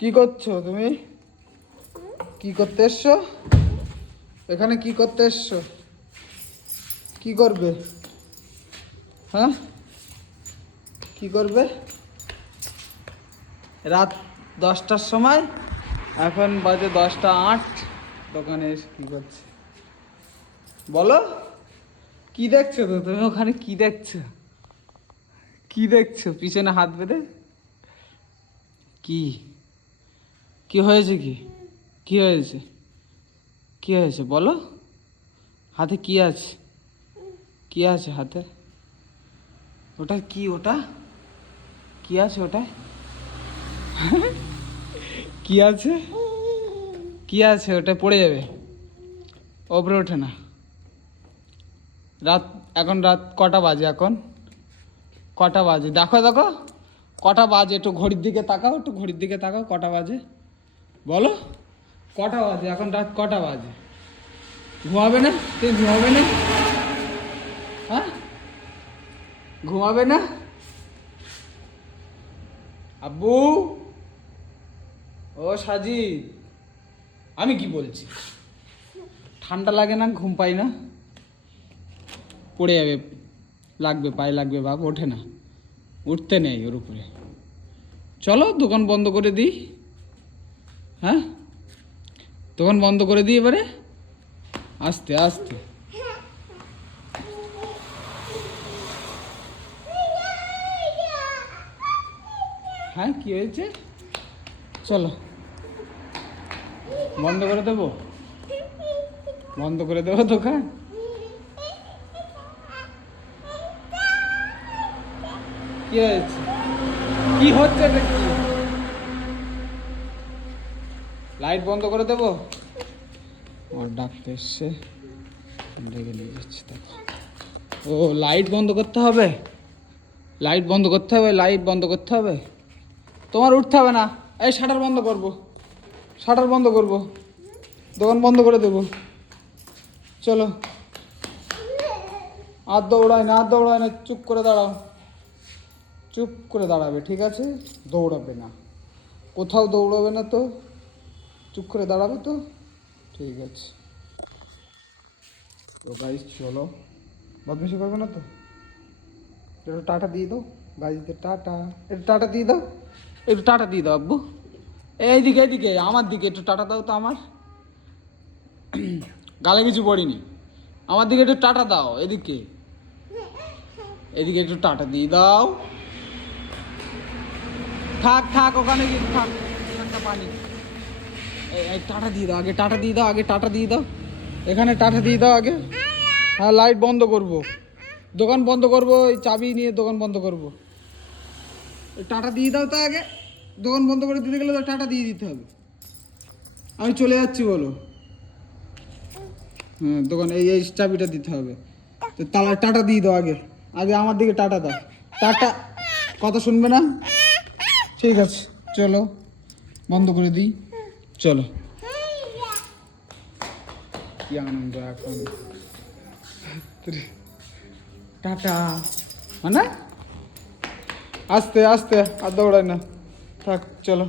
কি করছো তুমি? কি করতে এসছো এখানে? কি করতে এসছো? কি করবে? হ্যাঁ, কি করবে? রাত 10টার সময়, এখন বাজে 10টা 8। দোকানে এসে কি করছে বলো? কি দেখছো তো তুমি ওখানে? কি দেখছো? কি দেখছো পিছনে হাত বেঁধে? কি কি হয়েছে? কি কি হয়েছে? কি হয়েছে বলো? হাতে কি আছে? কি আছে হাতে? ওটা কি? ওটা কি আছে? ওটা কি আছে? কি আছে? ওটা পড়ে যাবে, ওপরে ওঠে না। রাত এখন রাত কটা বাজে? এখন কটা বাজে? দেখো দেখো কটা বাজে, একটু ঘড়ির দিকে তাকাও, একটু ঘড়ির দিকে তাকাও, কটা বাজে বলো? কটা বাজে এখন? রাত কটা বাজে? ঘুমাবে না? তুমি ঘুমাবে না? হ্যাঁ, ঘুমাবে না? আব্বু, ও সাজি, আমি কি বলছি? ঠান্ডা লাগে না? ঘুম পাই না? পড়ে যাবে, লাগবে, পায়ে লাগবে। বাপ ওঠে না, উঠতে নেই ওর উপরে। চলো দোকান বন্ধ করে দিই। হ্যাঁ, দোকান বন্ধ করে দিই এবারে, আস্তে আস্তে। হ্যাঁ, কি হয়েছে? চলো বন্ধ করে দেবো, বন্ধ করে দেবো দোকান। কি হয়েছে? কি হচ্ছে এটা? কি লাইট বন্ধ করে দেবো? আমার ডাকতে এসছে, ডেকে নিয়ে যাচ্ছে। দেখো, ও লাইট বন্ধ করতে হবে, লাইট বন্ধ করতে হবে, লাইট বন্ধ করতে হবে। তোমার উঠতে হবে না। এই শাটার বন্ধ করবো, শাটার বন্ধ করবো, দোকান বন্ধ করে দেবো। চলো, আর দৌড়ায় না, আর দৌড়ায় না, চুপ করে দাঁড়াও, চুপ করে দাঁড়াবে, ঠিক আছে? দৌড়াবে না, কোথাও দৌড়াবে না তো, চুপ করে দাঁড়াবে তো, ঠিক আছে? তো গাইস চলো, বদমাইশি করবে না তো? একটু টাটা দিয়ে দাও গাইজদের, টাটা, একটু টাটা দিয়ে দাও, একটু টাটা দিয়ে দাও আব্বু। এইদিকে এইদিকে আমার দিকে একটু টাটা দাও তো আমার। গালে কিছু পড়িনি, আমার দিকে একটু টাটা দাও, এদিকে এদিকে একটু টাটা দিয়ে দাও। থাক থাক, ওখানে গিয়ে থাক, ঠান্ডা পানি। এই টাটা দিয়ে দাও আগে, টাটা দিয়ে দাও আগে, টাটা দিয়ে দাও, এখানে টাটা দিয়ে দাও আগে। হ্যাঁ, লাইট বন্ধ করব, দোকান বন্ধ করব, এই চাবি নিয়ে দোকান বন্ধ করব। টাটা দিয়ে দাও তো আগে, দোকান বন্ধ করে দিতে গেলে তো টাটা দিয়ে দিতে হবে। আমি চলে যাচ্ছি বলো। হ্যাঁ, দোকান এই এই চাবিটা দিতে হবে, তো তালা টাটা দিয়ে দাও আগে, আগে আমার দিকে টাটা দাও। টাটা, কথা শুনবে না? ঠিক আছে চলো, বন্ধ করে দিই, চলো। কি আনন্দ এখন, টাটা মানে আস্তে আস্তে, আর দৌড়ায় না, থাক চলো।